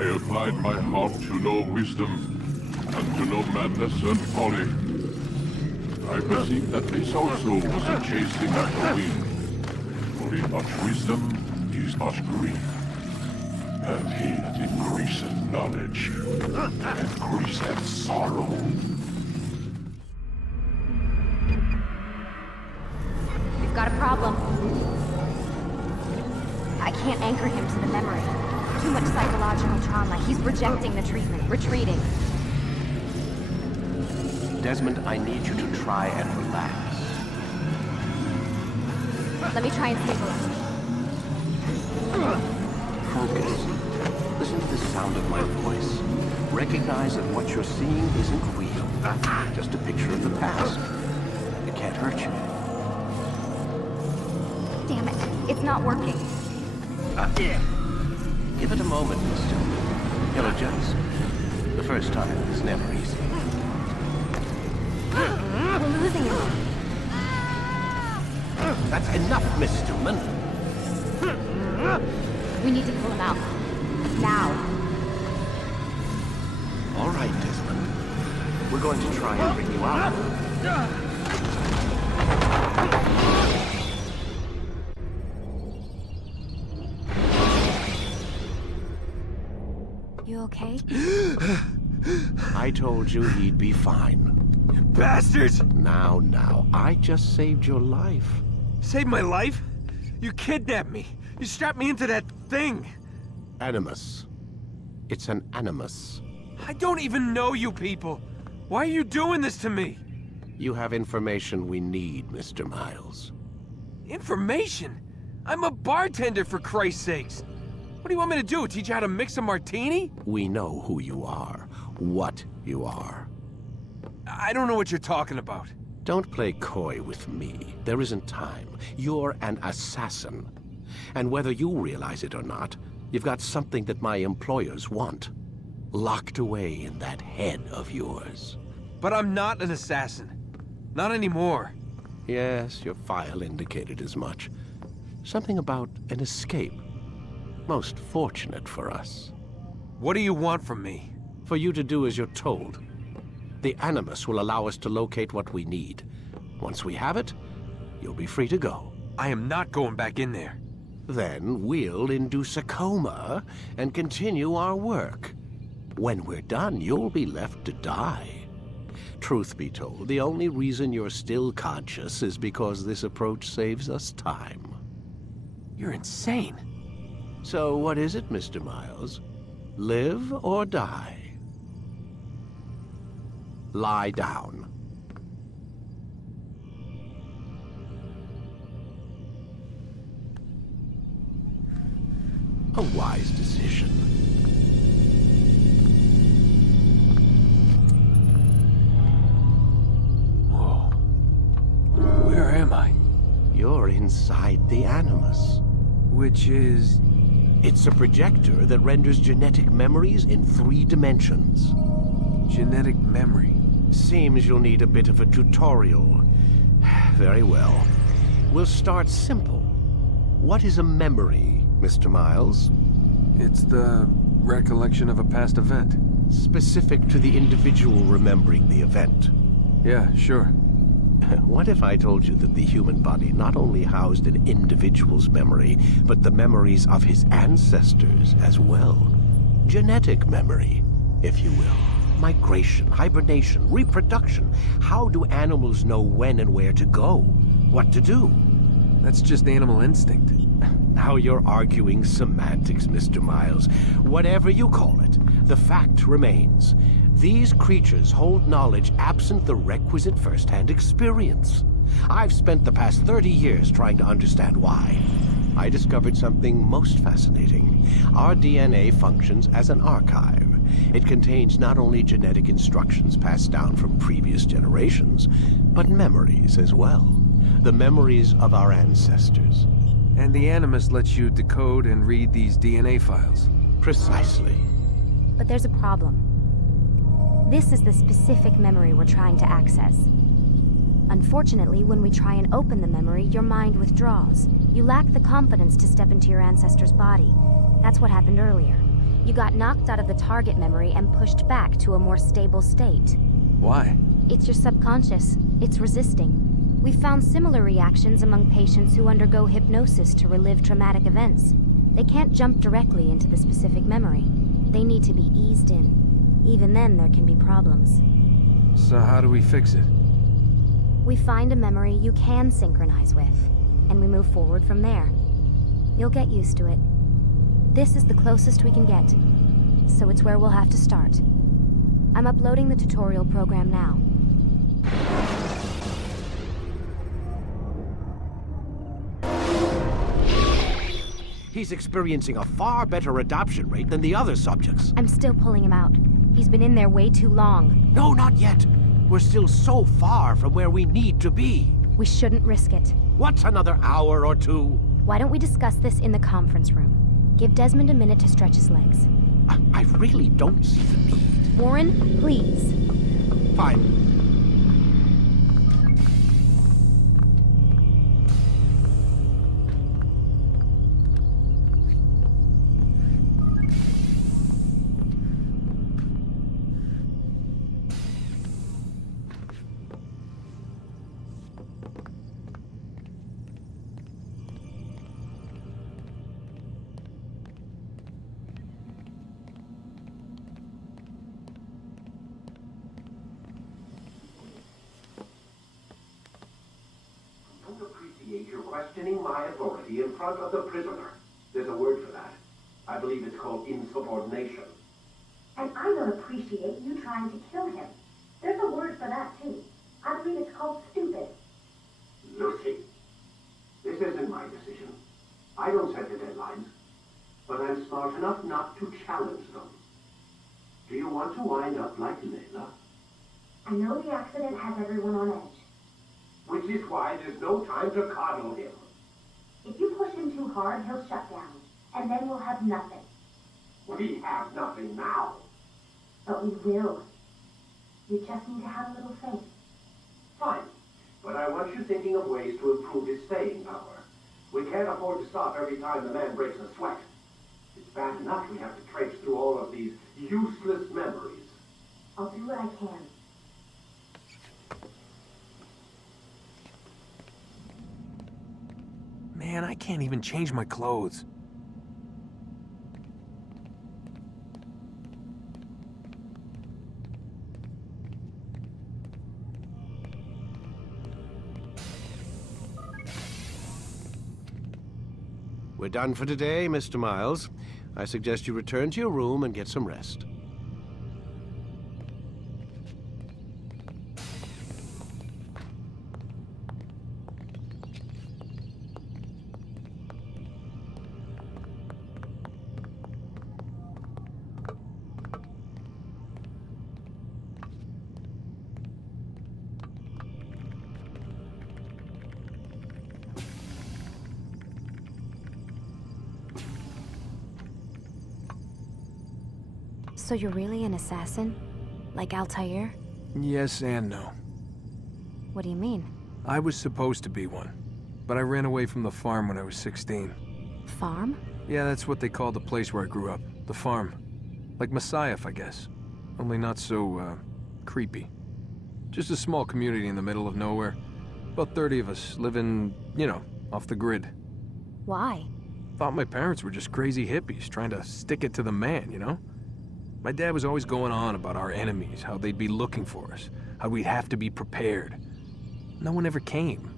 I applied my heart to know wisdom, and to know madness and folly. I perceived that this also was a chasing after wind. For in much wisdom is much grief. And he that increaseth knowledge increaseth sorrow. We've got a problem. I can't anchor him to the memory. Too much psychological trauma. He's rejecting the treatment, retreating. Desmond, I need you to try and relax. Let me try and stabilize. Focus. Listen to the sound of my voice. Recognize that what you're seeing isn't real. Just a picture of the past. It can't hurt you. Damn it. It's not working. Give it a moment, mister. He'll adjust. The first time is never easy. We're losing him. That's enough, Miss Stillman. We need to pull him out. Now. All right, Desmond. We're going to try and bring you out. You okay? I told you he'd be fine. Bastards! Now, I just saved your life. Saved my life? You kidnapped me. You strapped me into that thing. Animus. It's an animus. I don't even know you people. Why are you doing this to me? You have information we need, Mr. Miles. Information? I'm a bartender, for Christ's sakes. What do you want me to do? Teach you how to mix a martini? We know who you are, what you are. I don't know what you're talking about. Don't play coy with me. There isn't time. You're an assassin. And whether you realize it or not, you've got something that my employers want. Locked away in that head of yours. But I'm not an assassin. Not anymore. Yes, your file indicated as much. Something about an escape. Most fortunate for us. What do you want from me? For you to do as you're told. The Animus will allow us to locate what we need. Once we have it, you'll be free to go. I am not going back in there. Then we'll induce a coma and continue our work. When we're done, you'll be left to die. Truth be told, the only reason you're still conscious is because this approach saves us time. You're insane. So what is it, Mr. Miles? Live or die? Lie down. A wise decision. Whoa. Where am I? You're inside the Animus. Which is... It's a projector that renders genetic memories in 3 dimensions. genetic memory. Seems you'll need a bit of a tutorial. Very well. We'll start simple. What is a memory, Mr. Miles? It's the recollection of a past event. Specific to the individual remembering the event. Yeah, sure. What if I told you that the human body not only housed an individual's memory, but the memories of his ancestors as well? Genetic memory, if you will. Migration, hibernation, reproduction. How do animals know when and where to go? What to do? That's just animal instinct. Now you're arguing semantics, Mr. Miles. Whatever you call it, the fact remains. These creatures hold knowledge absent the requisite first-hand experience. I've spent the past 30 years trying to understand why. I discovered something most fascinating. Our DNA functions as an archive. It contains not only genetic instructions passed down from previous generations, but memories as well. The memories of our ancestors. And the Animus lets you decode and read these DNA files. Precisely. But there's a problem. This is the specific memory we're trying to access. Unfortunately, when we try and open the memory, your mind withdraws. You lack the confidence to step into your ancestor's body. That's what happened earlier. You got knocked out of the target memory and pushed back to a more stable state. Why? It's your subconscious. It's resisting. We've found similar reactions among patients who undergo hypnosis to relive traumatic events. They can't jump directly into the specific memory. They need to be eased in. Even then, there can be problems. So how do we fix it? We find a memory you can synchronize with, and we move forward from there. You'll get used to it. This is the closest we can get, so it's where we'll have to start. I'm uploading the tutorial program now. He's experiencing a far better adoption rate than the other subjects. I'm still pulling him out. He's been in there way too long. No, not yet. We're still so far from where we need to be. We shouldn't risk it. What's another hour or two? Why don't we discuss this in the conference room? Give Desmond a minute to stretch his legs. I really don't see the need. Warren, please. Fine. You're questioning my authority in front of the prisoner. There's a word for that. I believe it's called insubordination. And I don't appreciate you trying to kill him. There's a word for that, too. I believe it's called stupid. Lucy, this isn't my decision. I don't set the deadlines. But I'm smart enough not to challenge them. Do you want to wind up like Layla? I know the accident has everyone on edge. Which is why there's no time to coddle him. If you push him too hard, he'll shut down. And then we'll have nothing. We have nothing now. But we will. You just need to have a little faith. Fine. But I want you thinking of ways to improve his staying power. We can't afford to stop every time the man breaks a sweat. It's bad enough we have to traipse through all of these useless memories. I'll do what I can. Man, I can't even change my clothes. We're done for today, Mr. Miles. I suggest you return to your room and get some rest. So you're really an assassin? Like Altair? Yes and no. What do you mean? I was supposed to be one, but I ran away from the farm when I was 16. Farm? Yeah, that's what they called the place where I grew up. The farm. Like Messiah, I guess. Only not so, creepy. Just a small community in the middle of nowhere. About 30 of us living, you know, off the grid. Why? Thought my parents were just crazy hippies trying to stick it to the man, you know? My dad was always going on about our enemies, how they'd be looking for us, how we'd have to be prepared. No one ever came.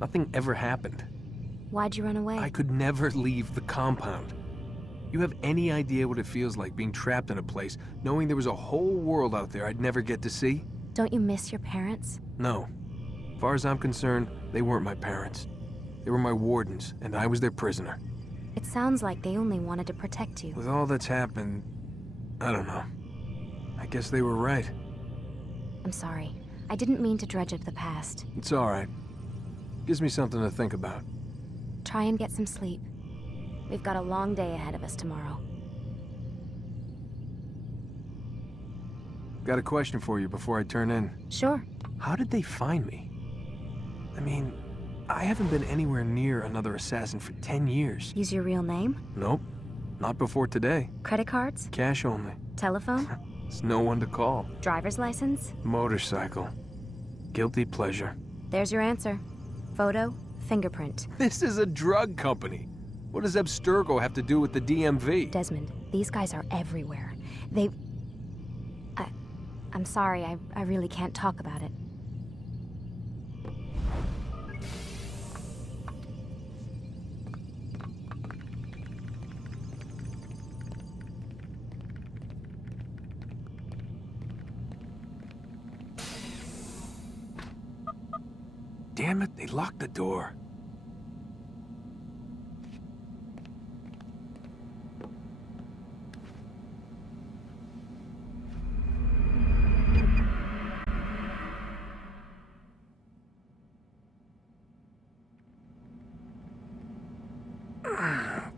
Nothing ever happened. Why'd you run away? I could never leave the compound. You have any idea what it feels like being trapped in a place, knowing there was a whole world out there I'd never get to see? Don't you miss your parents? No. As far as I'm concerned, they weren't my parents. They were my wardens, and I was their prisoner. It sounds like they only wanted to protect you. With all that's happened, I don't know. I guess they were right. I'm sorry. I didn't mean to dredge up the past. It's all right. Gives me something to think about. Try and get some sleep. We've got a long day ahead of us tomorrow. Got a question for you before I turn in. Sure. How did they find me? I mean, I haven't been anywhere near another assassin for 10 years. Use your real name? Nope. Not before today. Credit cards? Cash only. Telephone? There's no one to call. Driver's license? Motorcycle. Guilty pleasure. There's your answer. Photo, fingerprint. This is a drug company. What does Abstergo have to do with the DMV? Desmond, these guys are everywhere. They... I'm sorry, I really can't talk about it. Damn it, they locked the door.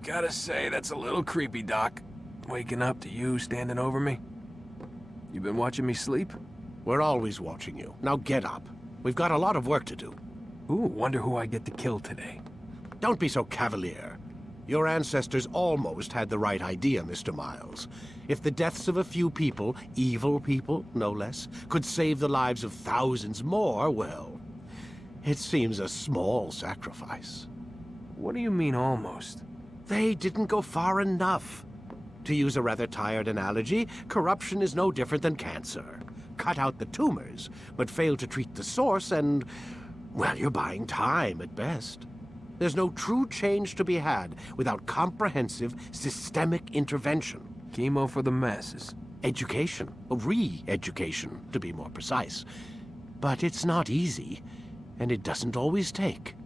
Gotta say, that's a little creepy, Doc. Waking up to you standing over me. You been watching me sleep? We're always watching you. Now get up. We've got a lot of work to do. Ooh, wonder who I get to kill today. Don't be so cavalier. Your ancestors almost had the right idea, Mr. Miles. If the deaths of a few people, evil people, no less, could save the lives of thousands more, well, it seems a small sacrifice. What do you mean, almost? They didn't go far enough. To use a rather tired analogy, corruption is no different than cancer. Cut out the tumors, but fail to treat the source and, well, you're buying time at best. There's no true change to be had without comprehensive, systemic intervention. Chemo for the masses. Education, re-education, to be more precise. But it's not easy, and it doesn't always take.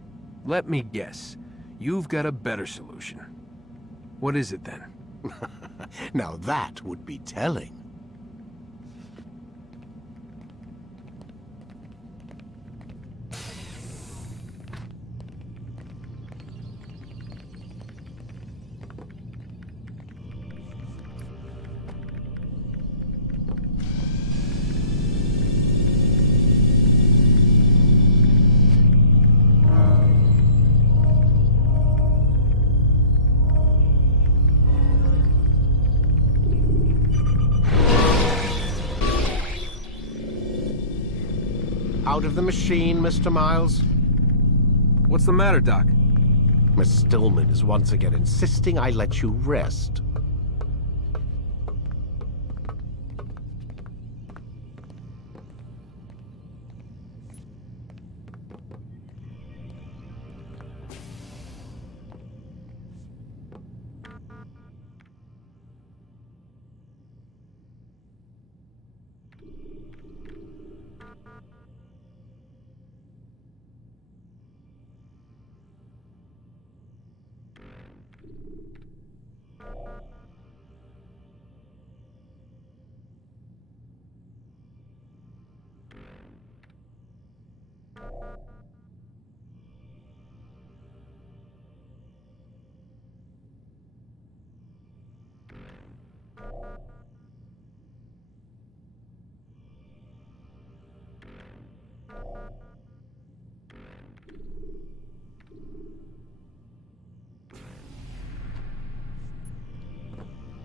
Let me guess. You've got a better solution. What is it then? Now that would be telling. Out of the machine, Mr. Miles. What's the matter, Doc? Miss Stillman is once again insisting I let you rest.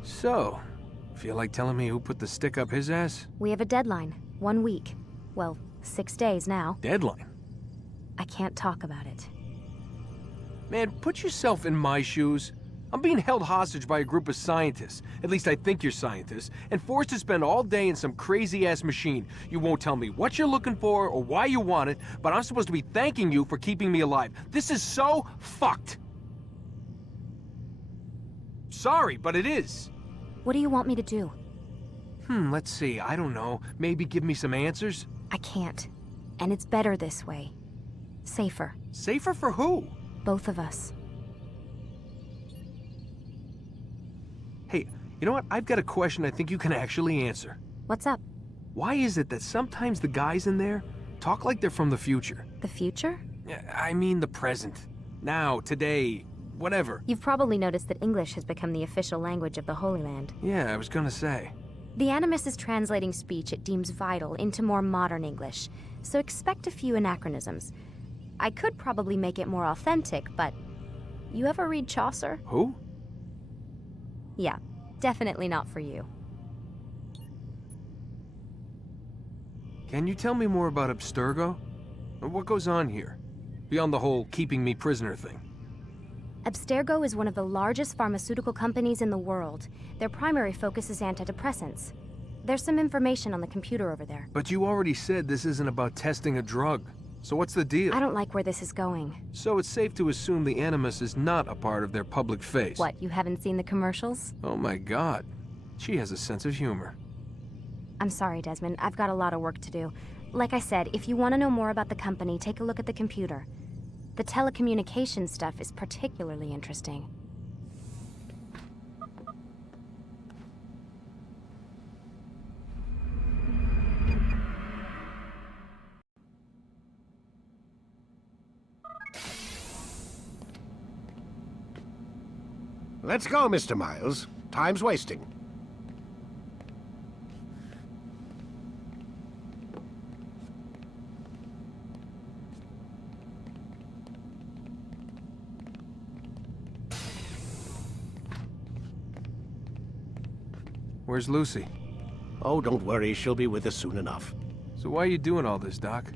So, feel like telling me who put the stick up his ass? We have a deadline. 1 week. Well, 6 days now. Deadline? I can't talk about it. Man, put yourself in my shoes. I'm being held hostage by a group of scientists, at least I think you're scientists, and forced to spend all day in some crazy-ass machine. You won't tell me what you're looking for or why you want it, but I'm supposed to be thanking you for keeping me alive. This is so fucked. Sorry, but it is. What do you want me to do? Let's see, I don't know. Maybe give me some answers? I can't. And it's better this way. Safer. Safer for who? Both of us. Hey, you know what? I've got a question I think you can actually answer. What's up? Why is it that sometimes the guys in there talk like they're from the future? The future? I mean the present. Now, today, whatever. You've probably noticed that English has become the official language of the Holy Land. Yeah, I was gonna say. The Animus is translating speech it deems vital into more modern English, so expect a few anachronisms. I could probably make it more authentic, but... You ever read Chaucer? Who? Yeah, definitely not for you. Can you tell me more about Abstergo? What goes on here? Beyond the whole keeping me prisoner thing. Abstergo is one of the largest pharmaceutical companies in the world. Their primary focus is antidepressants. There's some information on the computer over there. But you already said this isn't about testing a drug. So what's the deal? I don't like where this is going. So it's safe to assume the Animus is not a part of their public face. What, you haven't seen the commercials? Oh my god. She has a sense of humor. I'm sorry, Desmond. I've got a lot of work to do. Like I said, if you want to know more about the company, take a look at the computer. The telecommunications stuff is particularly interesting. Let's go, Mr. Miles. Time's wasting. Where's Lucy? Oh, don't worry. She'll be with us soon enough. So why are you doing all this, Doc?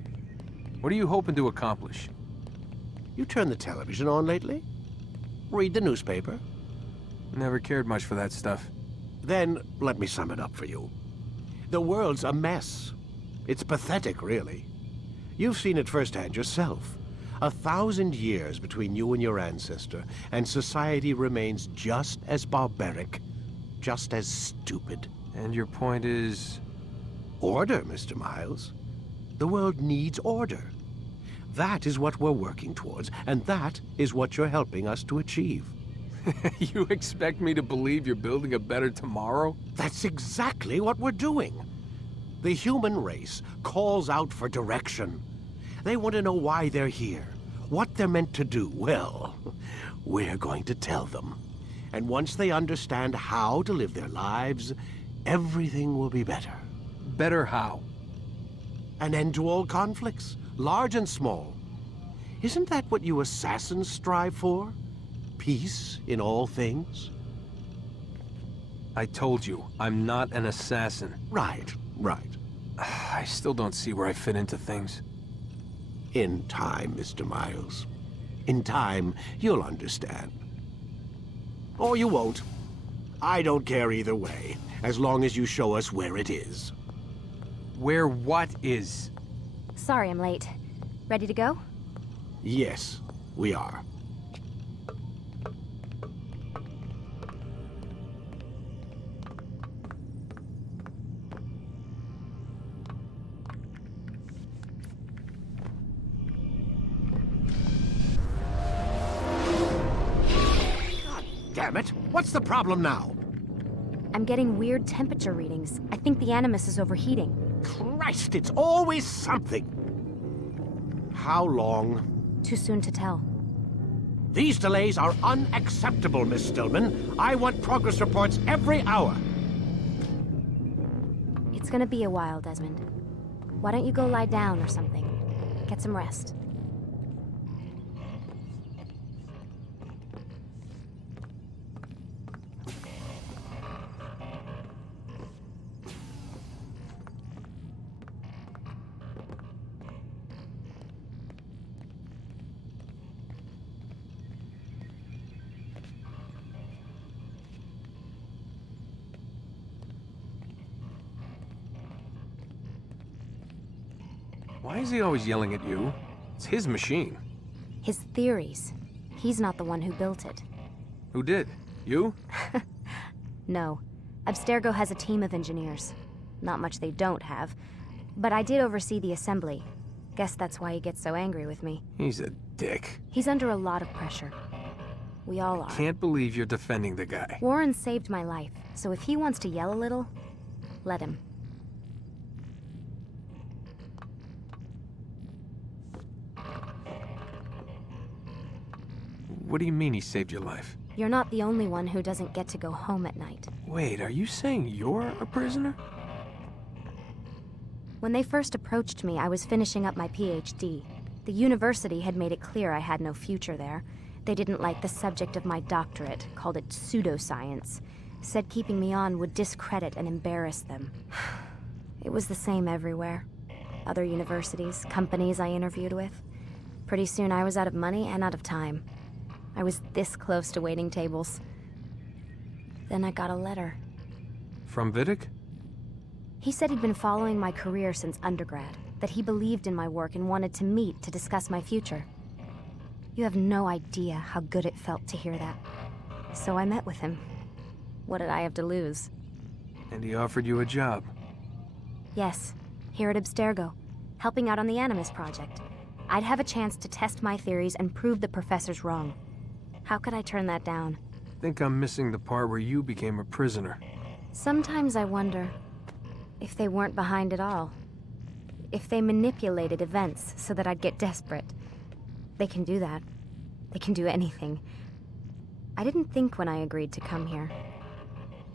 What are you hoping to accomplish? You turned the television on lately? Read the newspaper? Never cared much for that stuff. Then, let me sum it up for you. The world's a mess. It's pathetic, really. You've seen it firsthand yourself. 1,000 years between you and your ancestor, and society remains just as barbaric, just as stupid. And your point is... Order, Mr. Miles. The world needs order. That is what we're working towards, and that is what you're helping us to achieve. You expect me to believe you're building a better tomorrow? That's exactly what we're doing. The human race calls out for direction. They want to know why they're here, what they're meant to do. Well, we're going to tell them. And once they understand how to live their lives, everything will be better. Better how? An end to all conflicts, large and small. Isn't that what you assassins strive for? Peace in all things? I told you, I'm not an assassin. Right. I still don't see where I fit into things. In time, Mr. Miles. In time, you'll understand. Or you won't. I don't care either way, as long as you show us where it is. Where what is? Sorry I'm late. Ready to go? Yes, we are. Damn it! What's the problem now? I'm getting weird temperature readings. I think the Animus is overheating. Christ, it's always something! How long? Too soon to tell. These delays are unacceptable, Miss Stillman. I want progress reports every hour. It's gonna be a while, Desmond. Why don't you go lie down or something? Get some rest. Why is he always yelling at you? It's his machine. His theories. He's not the one who built it. Who did? You? No. Abstergo has a team of engineers. Not much they don't have. But I did oversee the assembly. Guess that's why he gets so angry with me. He's a dick. He's under a lot of pressure. We all are. Can't believe you're defending the guy. Warren saved my life, so if he wants to yell a little, let him. What do you mean he saved your life? You're not the only one who doesn't get to go home at night. Wait, are you saying you're a prisoner? When they first approached me, I was finishing up my PhD. The university had made it clear I had no future there. They didn't like the subject of my doctorate, called it pseudoscience. Said keeping me on would discredit and embarrass them. It was the same everywhere. Other universities, companies I interviewed with. Pretty soon I was out of money and out of time. I was this close to waiting tables. Then I got a letter. From Vidic? He said he'd been following my career since undergrad, that he believed in my work and wanted to meet to discuss my future. You have no idea how good it felt to hear that. So I met with him. What did I have to lose? And he offered you a job. Yes, here at Abstergo, helping out on the Animus project. I'd have a chance to test my theories and prove the professors wrong. How could I turn that down? Think I'm missing the part where you became a prisoner. Sometimes I wonder if they weren't behind it all. If they manipulated events so that I'd get desperate. They can do that. They can do anything. I didn't think when I agreed to come here.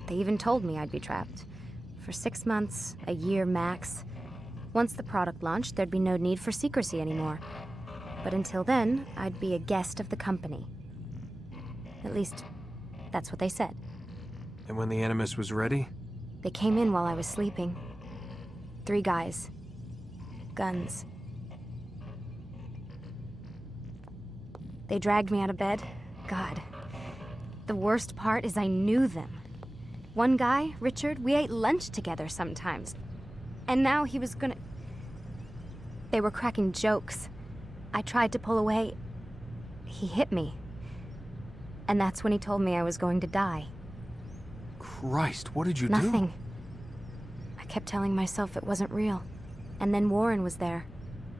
They even told me I'd be trapped. For 6 months, a year max. Once the product launched, there'd be no need for secrecy anymore. But until then, I'd be a guest of the company. At least, that's what they said. And when the Animus was ready? They came in while I was sleeping. 3 guys. Guns. They dragged me out of bed. God. The worst part is I knew them. One guy, Richard, we ate lunch together sometimes. And now he was gonna... They were cracking jokes. I tried to pull away. He hit me. And that's when he told me I was going to die. Christ, what did you do? Nothing. I kept telling myself it wasn't real. And then Warren was there,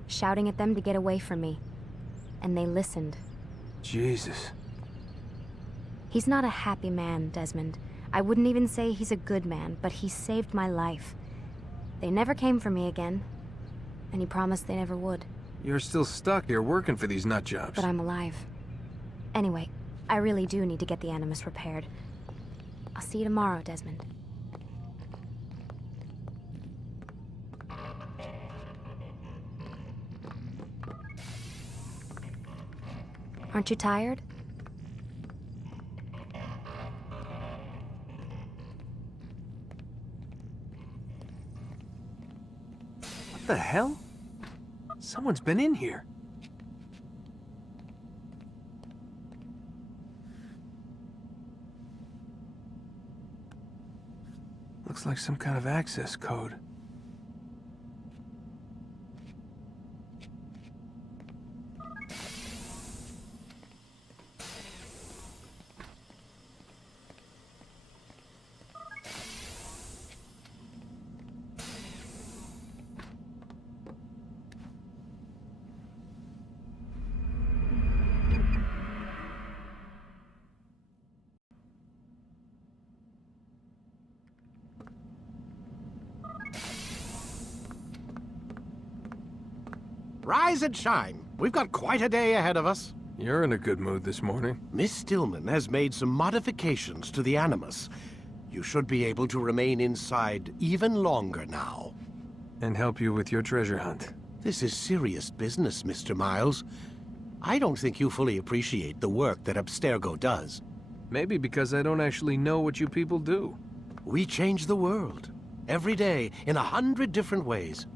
shouting at them to get away from me. And they listened. Jesus. He's not a happy man, Desmond. I wouldn't even say he's a good man, but he saved my life. They never came for me again. And he promised they never would. You're still stuck here working for these nut jobs. But I'm alive. Anyway, I really do need to get the Animus repaired. I'll see you tomorrow, Desmond. Aren't you tired? What the hell? Someone's been in here. Looks like some kind of access code. Rise and shine. We've got quite a day ahead of us. You're in a good mood this morning. Miss Stillman has made some modifications to the Animus. You should be able to remain inside even longer now. And help you with your treasure hunt. This is serious business, Mr. Miles. I don't think you fully appreciate the work that Abstergo does. Maybe because I don't actually know what you people do. We change the world. Every day, in 100 different ways.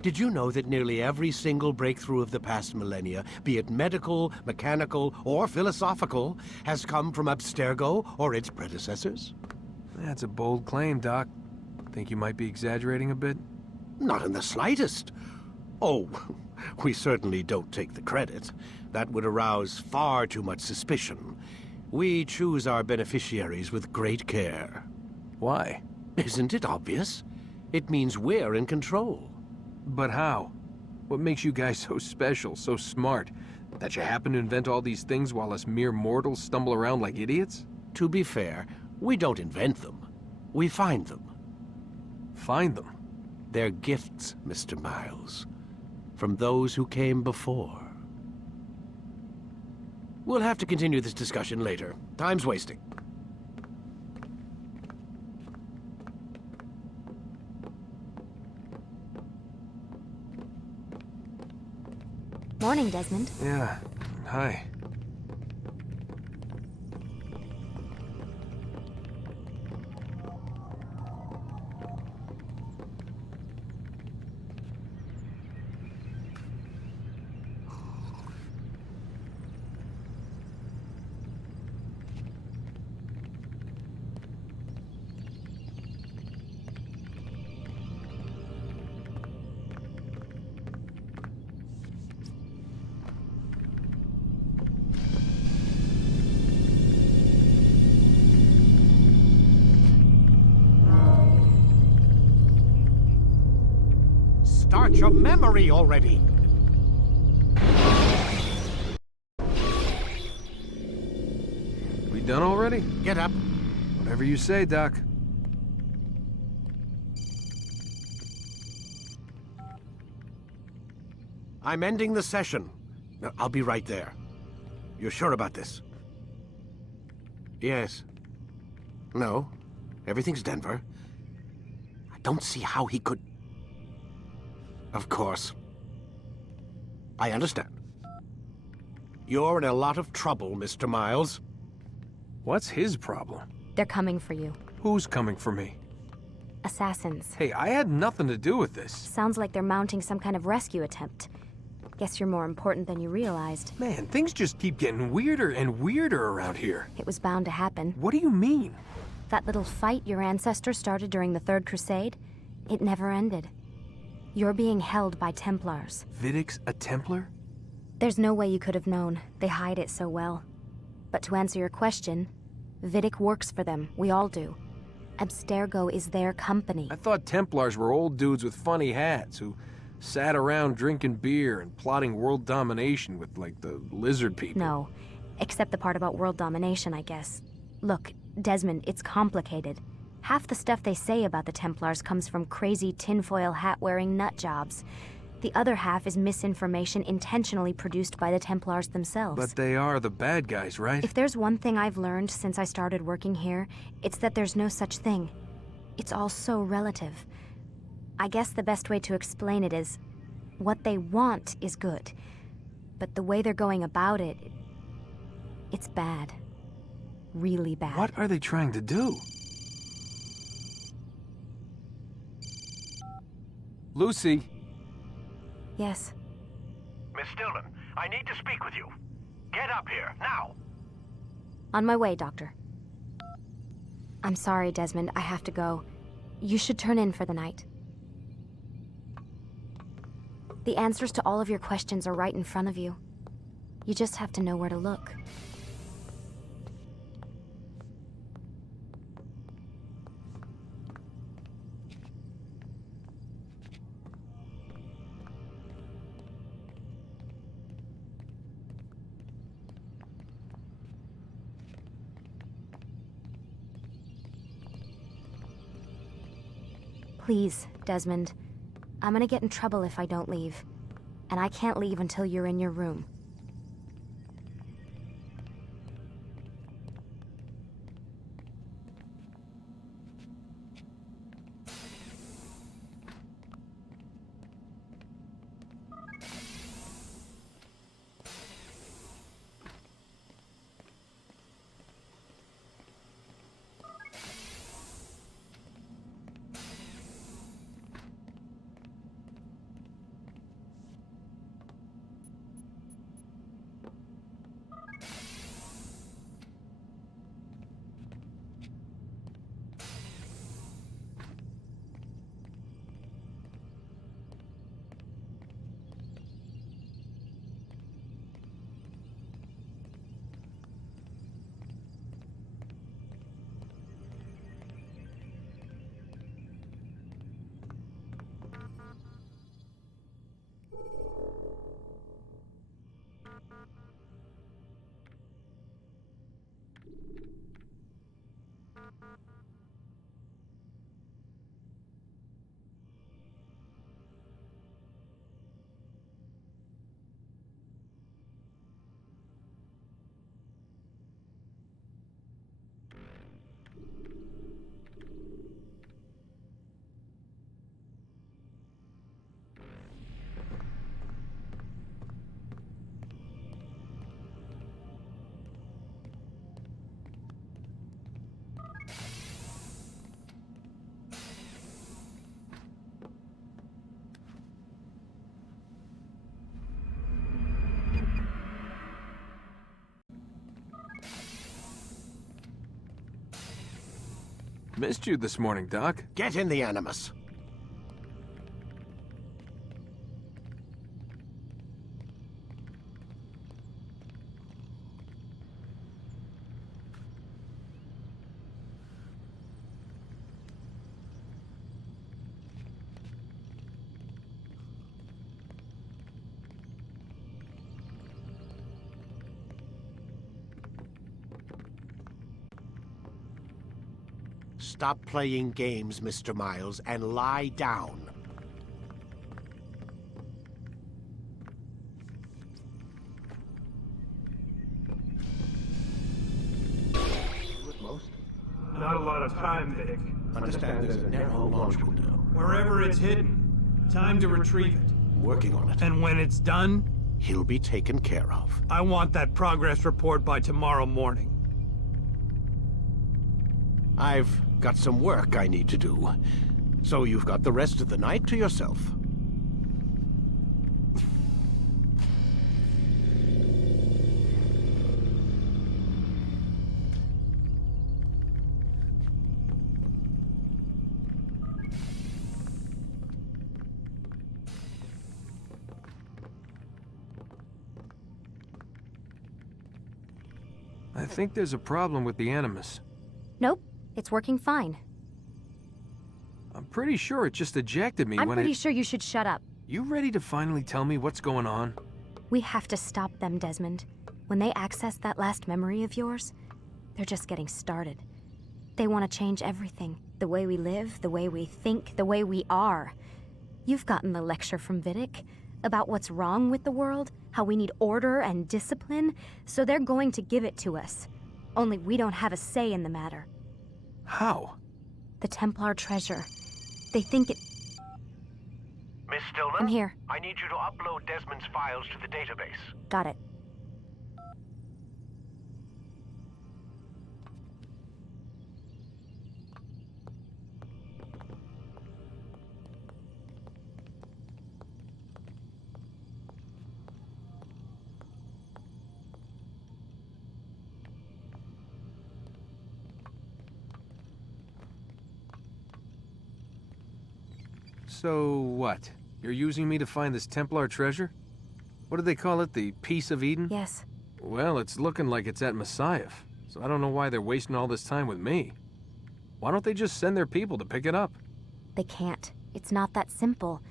Did you know that nearly every single breakthrough of the past millennia, be it medical, mechanical, or philosophical, has come from Abstergo or its predecessors? That's a bold claim, Doc. Think you might be exaggerating a bit? Not in the slightest. Oh, we certainly don't take the credit. That would arouse far too much suspicion. We choose our beneficiaries with great care. Why? Isn't it obvious? It means we're in control. But how? What makes you guys so special, so smart? That you happen to invent all these things while us mere mortals stumble around like idiots? To be fair, we don't invent them. We find them. Find them? They're gifts, Mr. Miles. From those who came before. We'll have to continue this discussion later. Time's wasting. Morning, Desmond. Yeah. Hi. Start your memory already! We done already? Get up. Whatever you say, Doc. I'm ending the session. I'll be right there. You're sure about this? Yes. No. Everything's Denver. I don't see how he could... Of course. I understand. You're in a lot of trouble, Mr. Miles. What's his problem? They're coming for you. Who's coming for me? Assassins. Hey, I had nothing to do with this. Sounds like they're mounting some kind of rescue attempt. Guess you're more important than you realized. Man, things just keep getting weirder and weirder around here. It was bound to happen. What do you mean? That little fight your ancestors started during the Third Crusade, it never ended. You're being held by Templars. Vidic's a Templar? There's no way you could have known. They hide it so well. But to answer your question, Vidic works for them. We all do. Abstergo is their company. I thought Templars were old dudes with funny hats who sat around drinking beer and plotting world domination with, like, the lizard people. No, except the part about world domination, I guess. Look, Desmond, it's complicated. Half the stuff they say about the Templars comes from crazy tinfoil hat-wearing nut jobs. The other half is misinformation intentionally produced by the Templars themselves. But they are the bad guys, right? If there's one thing I've learned since I started working here, it's that there's no such thing. It's all so relative. I guess the best way to explain it is, what they want is good. But the way they're going about it, it's bad. Really bad. What are they trying to do? Lucy. Yes. Miss Stillman, I need to speak with you. Get up here, now! On my way, Doctor. I'm sorry, Desmond. I have to go. You should turn in for the night. The answers to all of your questions are right in front of you. You just have to know where to look. Please, Desmond. I'm gonna get in trouble if I don't leave. And I can't leave until you're in your room. Missed you this morning, Doc. Get in the Animus. Stop playing games, Mr. Miles, and lie down. Not a lot of time, Vic. Understand there's a narrow launch window. Wherever it's hidden, time to retrieve it. Working on it. And when it's done, He'll be taken care of. I want that progress report by tomorrow morning. I've got some work I need to do. So you've got the rest of the night to yourself. I think there's a problem with the Animus. Nope, it's working fine. I'm pretty sure it just ejected me I'm when pretty sure you should shut up. You ready to finally tell me what's going on? We have to stop them, Desmond. When they access that last memory of yours, they're just getting started. They want to change everything. The way we live, the way we think, the way we are. You've gotten the lecture from Vidic about what's wrong with the world, how we need order and discipline, so they're going to give it to us. Only we don't have a say in the matter. How? The Templar treasure. They think it... Miss Stillman? I'm here. I need you to upload Desmond's files to the database. Got it. So what? You're using me to find this Templar treasure? What do they call it? The Piece of Eden? Yes. Well, it's looking like it's at Messiah, so I don't know why they're wasting all this time with me. Why don't they just send their people to pick it up? They can't. It's not that simple.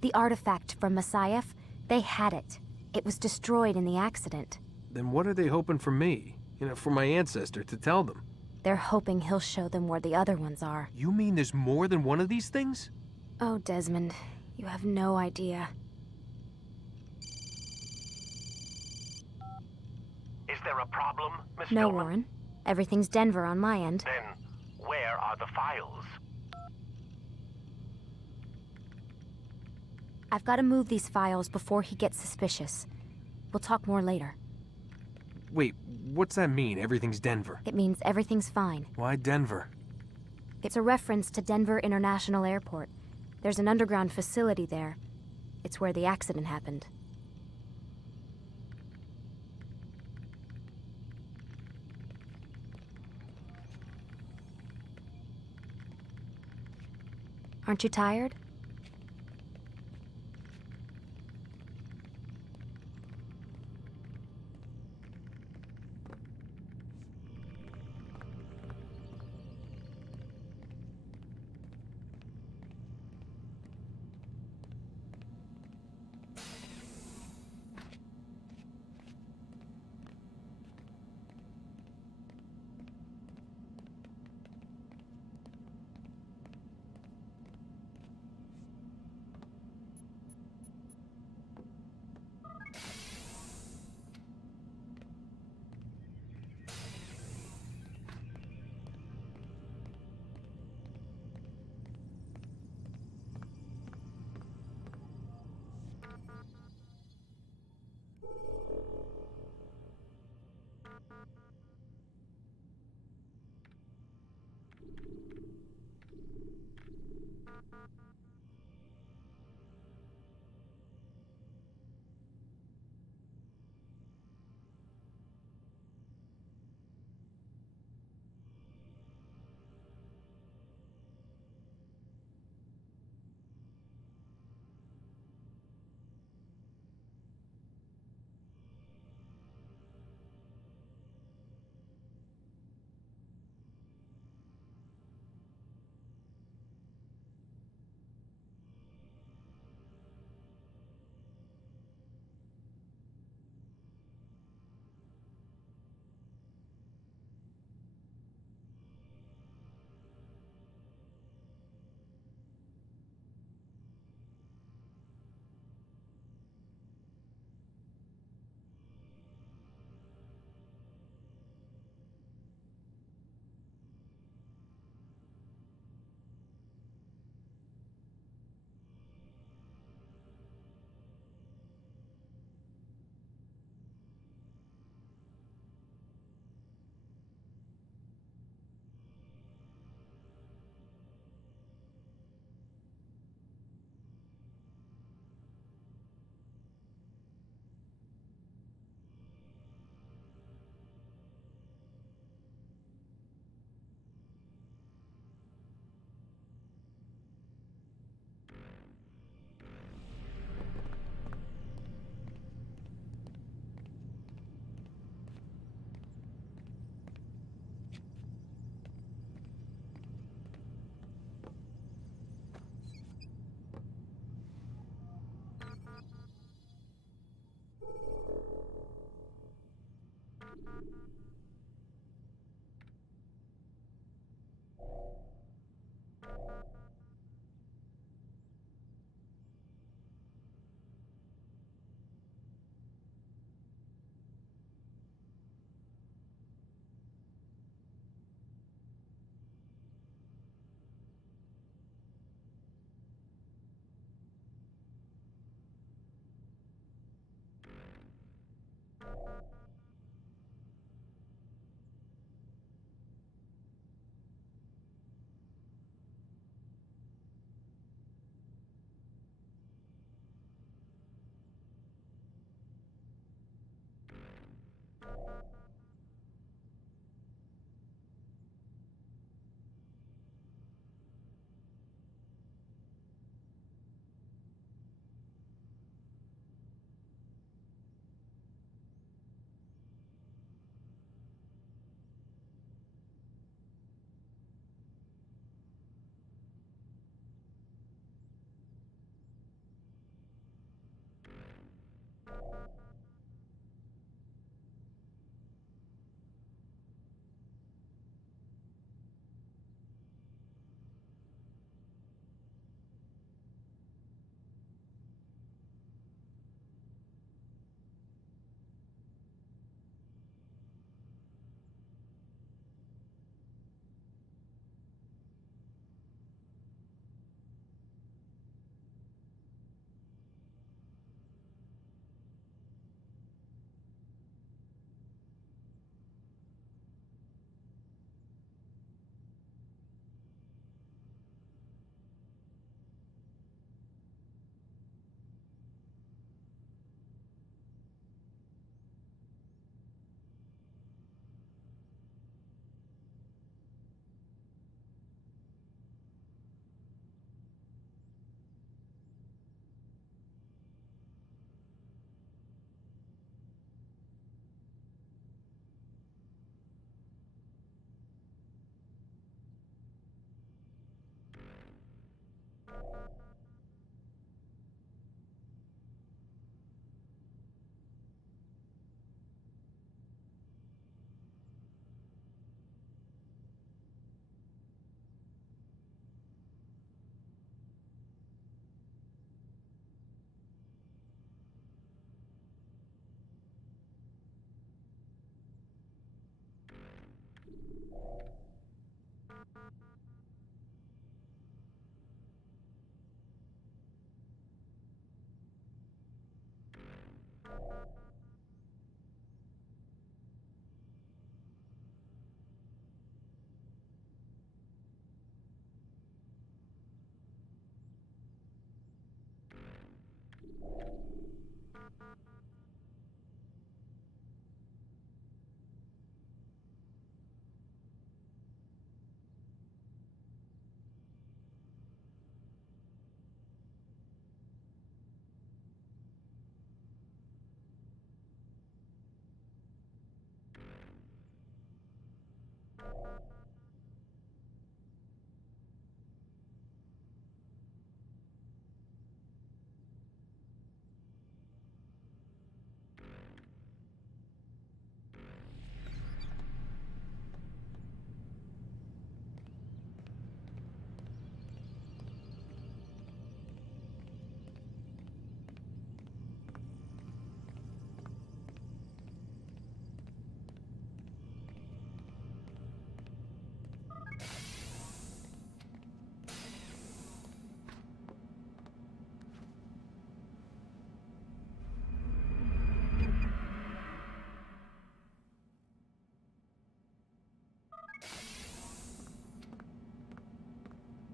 The artifact from Messiah, they had it. It was destroyed in the accident. Then what are they hoping for me? You know, for my ancestor to tell them? They're hoping he'll show them where the other ones are. You mean there's more than one of these things? Oh, Desmond, you have no idea. Is there a problem, Miss No, Stillman? Warren. Everything's Denver on my end. Then, where are the files? I've got to move these files before he gets suspicious. We'll talk more later. Wait, what's that mean, everything's Denver? It means everything's fine. Why Denver? It's a reference to Denver International Airport. There's an underground facility there. It's where the accident happened. Aren't you tired?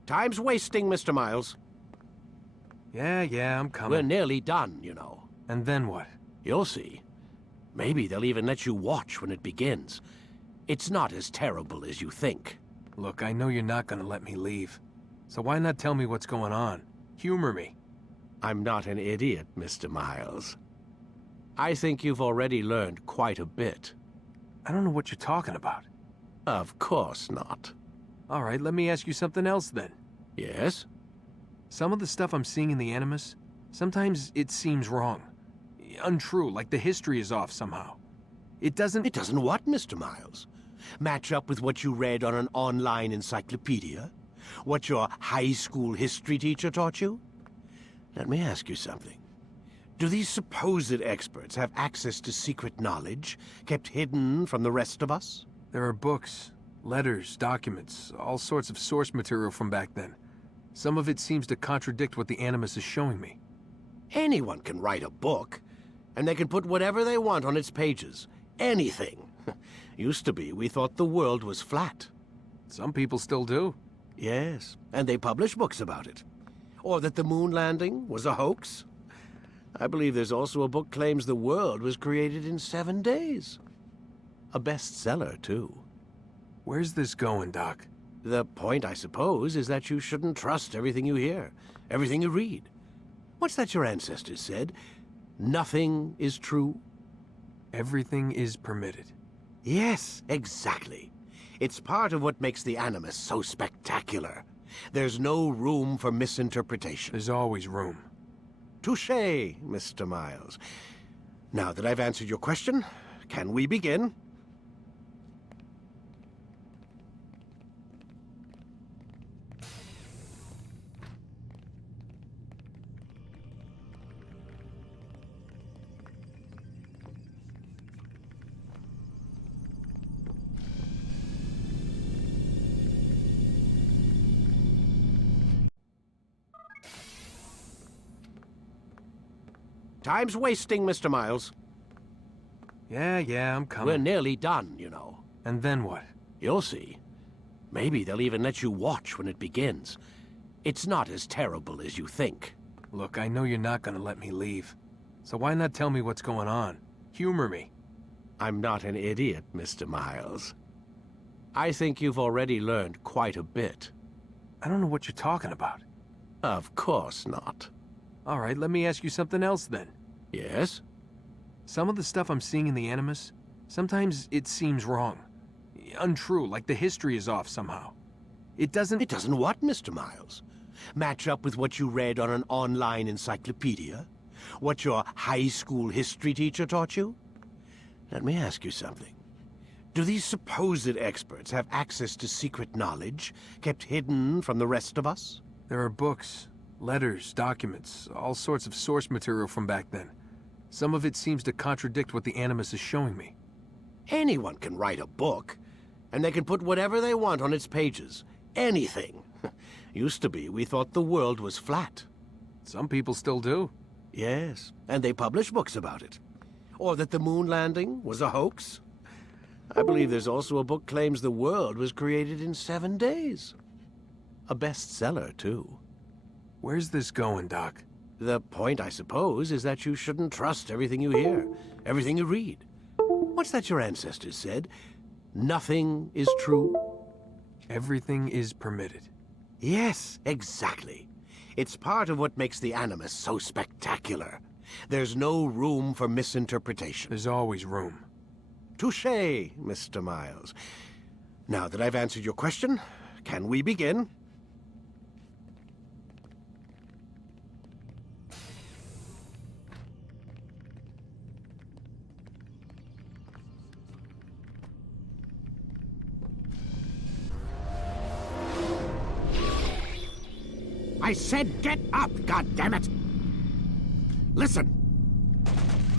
Time's wasting, Mr. Miles. Yeah, I'm coming. We're nearly done, you know. And then what? You'll see. Maybe they'll even let you watch when it begins. It's not as terrible as you think. Look, I know you're not gonna let me leave. So why not tell me what's going on? Humor me. I'm not an idiot, Mr. Miles. I think you've already learned quite a bit. I don't know what you're talking about. Of course not. All right, let me ask you something else then. Yes? Some of the stuff I'm seeing in the Animus, sometimes it seems wrong. Untrue, like the history is off somehow. It doesn't... It doesn't what, Mr. Miles? Match up with what you read on an online encyclopedia? What your high school history teacher taught you? Let me ask you something. Do these supposed experts have access to secret knowledge kept hidden from the rest of us? There are books, letters, documents, all sorts of source material from back then. Some of it seems to contradict what the Animus is showing me. Anyone can write a book, and they can put whatever they want on its pages. Anything. Used to be, we thought the world was flat. Some people still do. Yes, and they publish books about it. Or that the moon landing was a hoax. I believe there's also a book claims the world was created in 7 days. A bestseller, too. Where's this going, Doc? The point, I suppose, is that you shouldn't trust everything you hear, everything you read. What's that your ancestors said? Nothing is true? Everything is permitted. Yes, exactly. It's part of what makes the Animus so spectacular. There's no room for misinterpretation. There's always room. Touché, Mr. Miles. Now that I've answered your question, can we begin? Time's wasting, Mr. Miles. Yeah, I'm coming. We're nearly done, you know. And then what? You'll see. Maybe they'll even let you watch when it begins. It's not as terrible as you think. Look, I know you're not gonna let me leave. So why not tell me what's going on? Humor me. I'm not an idiot, Mr. Miles. I think you've already learned quite a bit. I don't know what you're talking about. Of course not. All right, let me ask you something else then. Yes? Some of the stuff I'm seeing in the Animus, sometimes it seems wrong. Untrue, like the history is off somehow. It doesn't... It doesn't what, Mr. Miles? Match up with what you read on an online encyclopedia? What your high school history teacher taught you? Let me ask you something. Do these supposed experts have access to secret knowledge kept hidden from the rest of us? There are books, letters, documents, all sorts of source material from back then. Some of it seems to contradict what the Animus is showing me. Anyone can write a book, and they can put whatever they want on its pages. Anything. Used to be, we thought the world was flat. Some people still do. Yes, and they publish books about it. Or that the moon landing was a hoax. I believe there's also a book claims the world was created in 7 days. A bestseller, too. Where's this going, Doc? The point, I suppose, is that you shouldn't trust everything you hear, everything you read. What's that your ancestors said? Nothing is true? Everything is permitted. Yes, exactly. It's part of what makes the Animus so spectacular. There's no room for misinterpretation. There's always room. Touché, Mr. Miles. Now that I've answered your question, can we begin? I said get up, goddammit! Listen!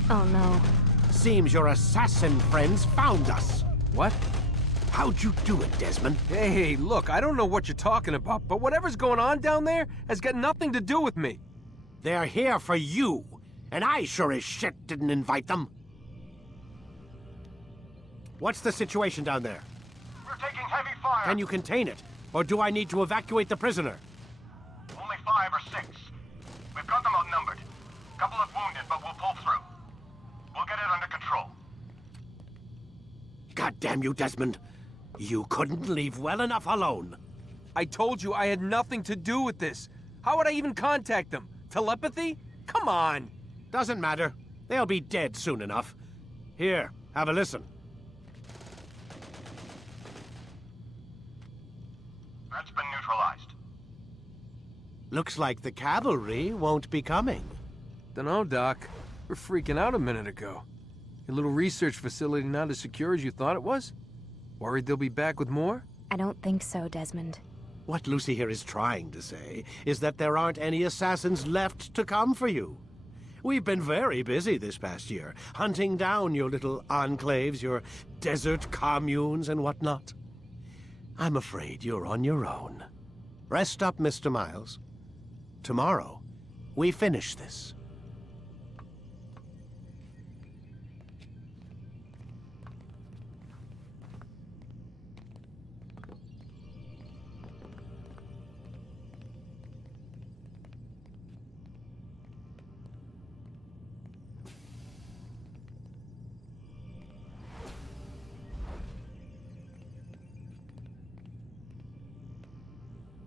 Oh no. Seems your assassin friends found us. What? How'd you do it, Desmond? Hey, look, I don't know what you're talking about, but whatever's going on down there has got nothing to do with me. They're here for you, and I sure as shit didn't invite them. What's the situation down there? We're taking heavy fire. Can you contain it, or do I need to evacuate the prisoner? Only 5 or 6. We've got them outnumbered. Couple of wounded, but we'll pull through. We'll get it under control. God damn you, Desmond. You couldn't leave well enough alone. I told you I had nothing to do with this. How would I even contact them? Telepathy? Come on. Doesn't matter. They'll be dead soon enough. Here, have a listen. That's been neutralized. Looks like the cavalry won't be coming. Dunno, Doc. We're freaking out a minute ago. Your little research facility not as secure as you thought it was? Worried they'll be back with more? I don't think so, Desmond. What Lucy here is trying to say is that there aren't any assassins left to come for you. We've been very busy this past year, hunting down your little enclaves, your desert communes and whatnot. I'm afraid you're on your own. Rest up, Mr. Miles. Tomorrow, we finish this.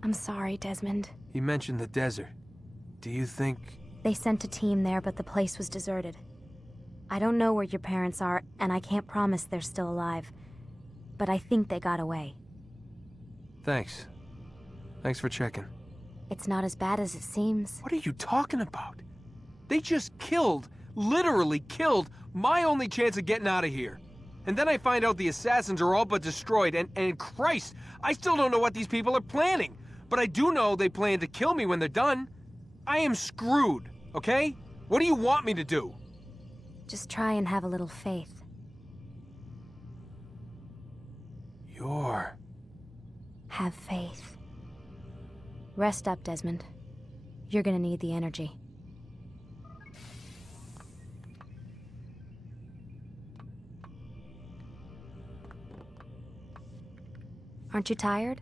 I'm sorry, Desmond. You mentioned the desert. Do you think... They sent a team there, but the place was deserted. I don't know where your parents are, and I can't promise they're still alive. But I think they got away. Thanks. Thanks for checking. It's not as bad as it seems. What are you talking about? They just killed, literally killed, my only chance of getting out of here. And then I find out the assassins are all but destroyed, and Christ, I still don't know what these people are planning. But I do know they plan to kill me when they're done. I am screwed, okay? What do you want me to do? Just try and have a little faith. Have faith. Rest up, Desmond. You're gonna need the energy. Aren't you tired?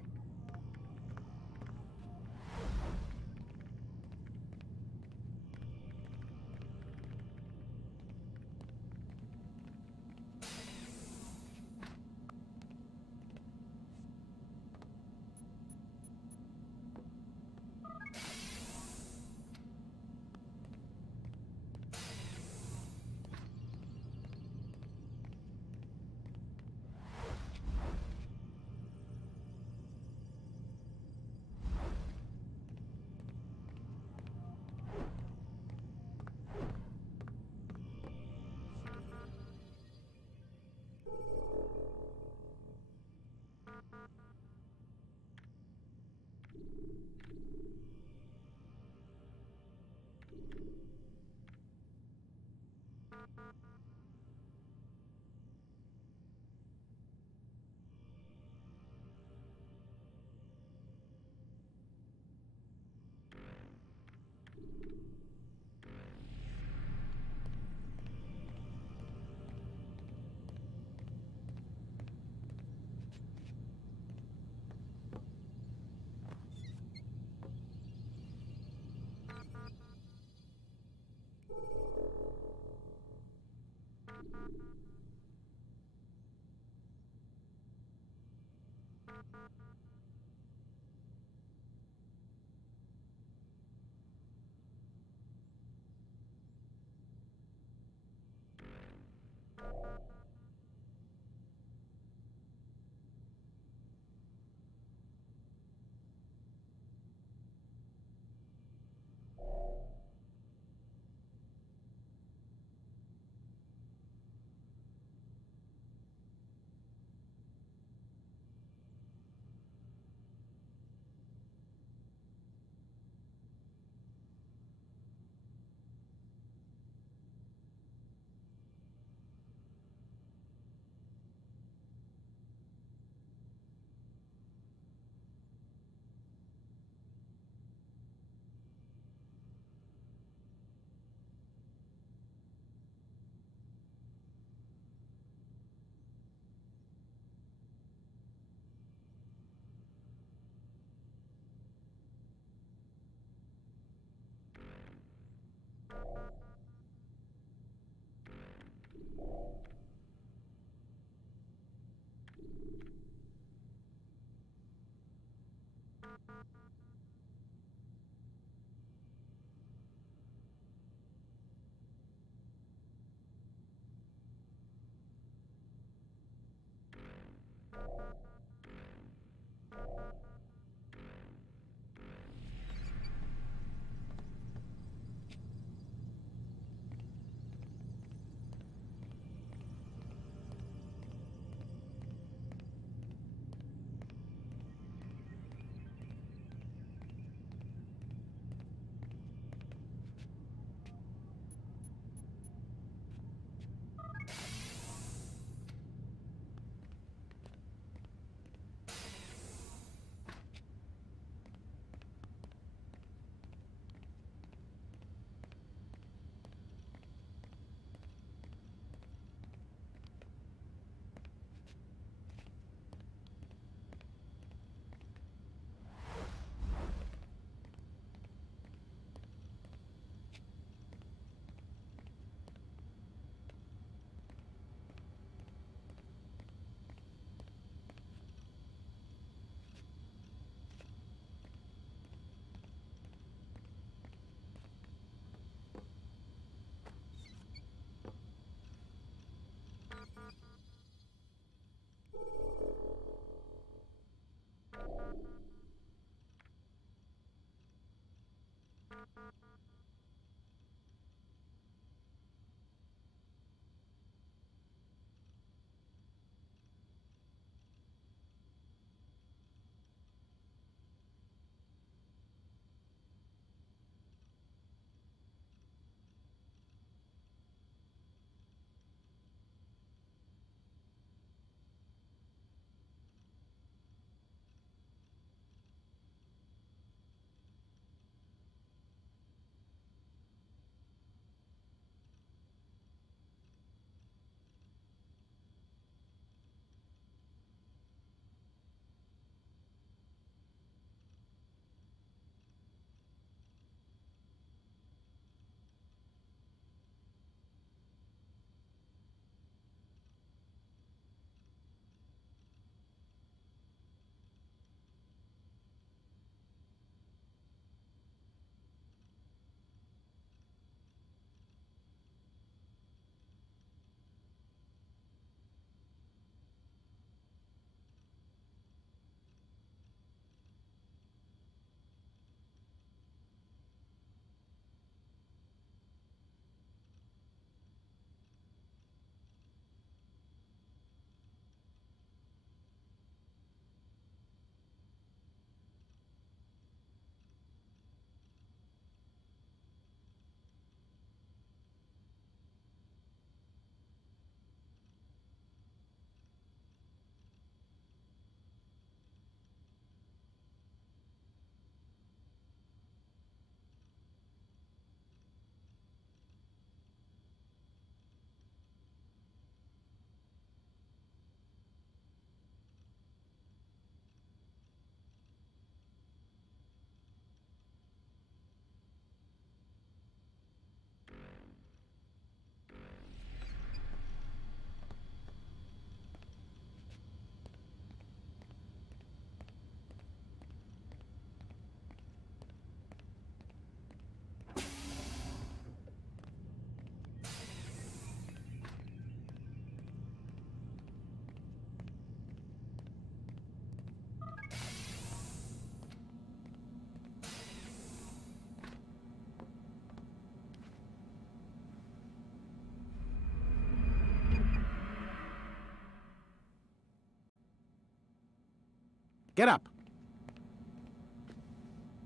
Get up.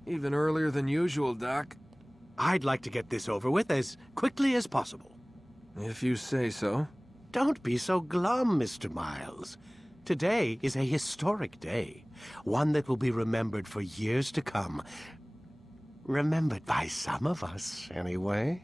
Even earlier than usual, Doc. I'd like to get this over with as quickly as possible. If you say so. Don't be so glum, Mr. Miles. Today is a historic day. One that will be remembered for years to come. Remembered by some of us, anyway.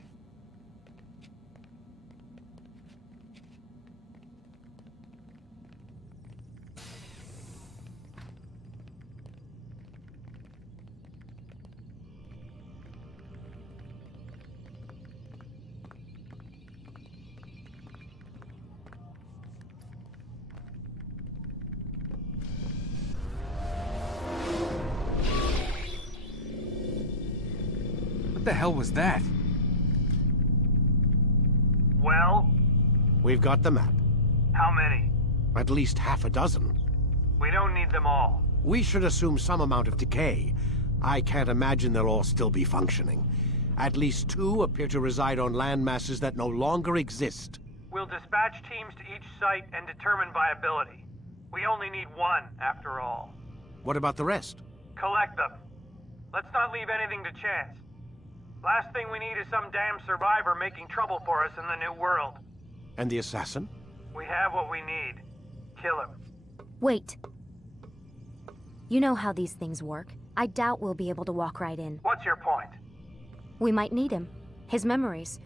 What the hell was that? Well, We've got the map. how many? At least half a dozen. We don't need them all. We should assume some amount of decay. I can't imagine they'll all still be functioning. At least 2 appear to reside on land masses that no longer exist. We'll dispatch teams to each site and determine viability. We only need 1, after all. What about the rest? Collect them. Let's not leave anything to chance. Last thing we need is some damn survivor making trouble for us in the new world. And the assassin? We have what we need. Kill him. Wait. You know how these things work. I doubt we'll be able to walk right in. What's your point? We might need him. His memories.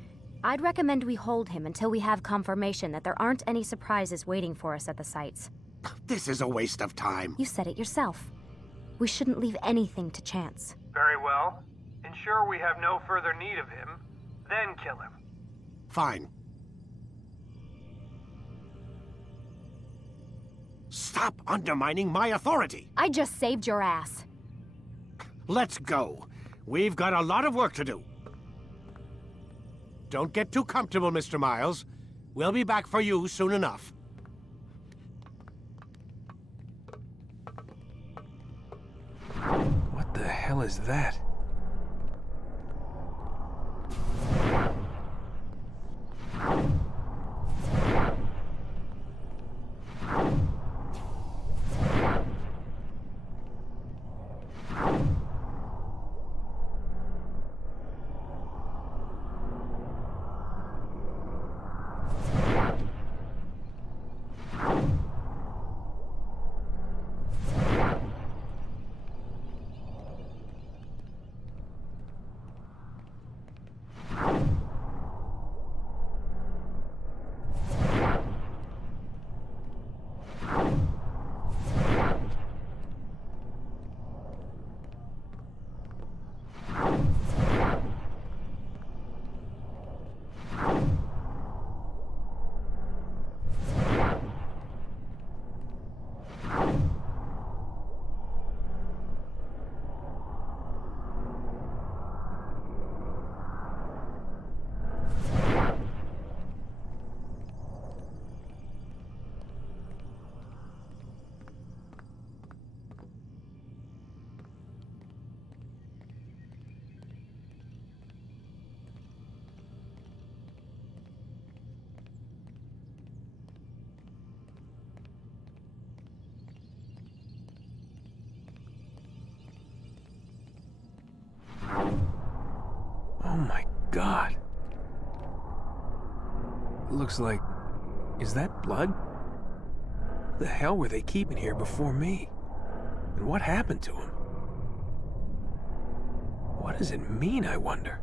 I'd recommend we hold him until we have confirmation that there aren't any surprises waiting for us at the sites. This is a waste of time. You said it yourself. We shouldn't leave anything to chance. Very well. Ensure we have no further need of him, then kill him. Fine. Stop undermining my authority! I just saved your ass. Let's go. We've got a lot of work to do. Don't get too comfortable, Mr. Miles. We'll be back for you soon enough. What the hell is that? Oh my God. It looks like... Is that blood? What the hell were they keeping here before me? And what happened to him? What does it mean, I wonder?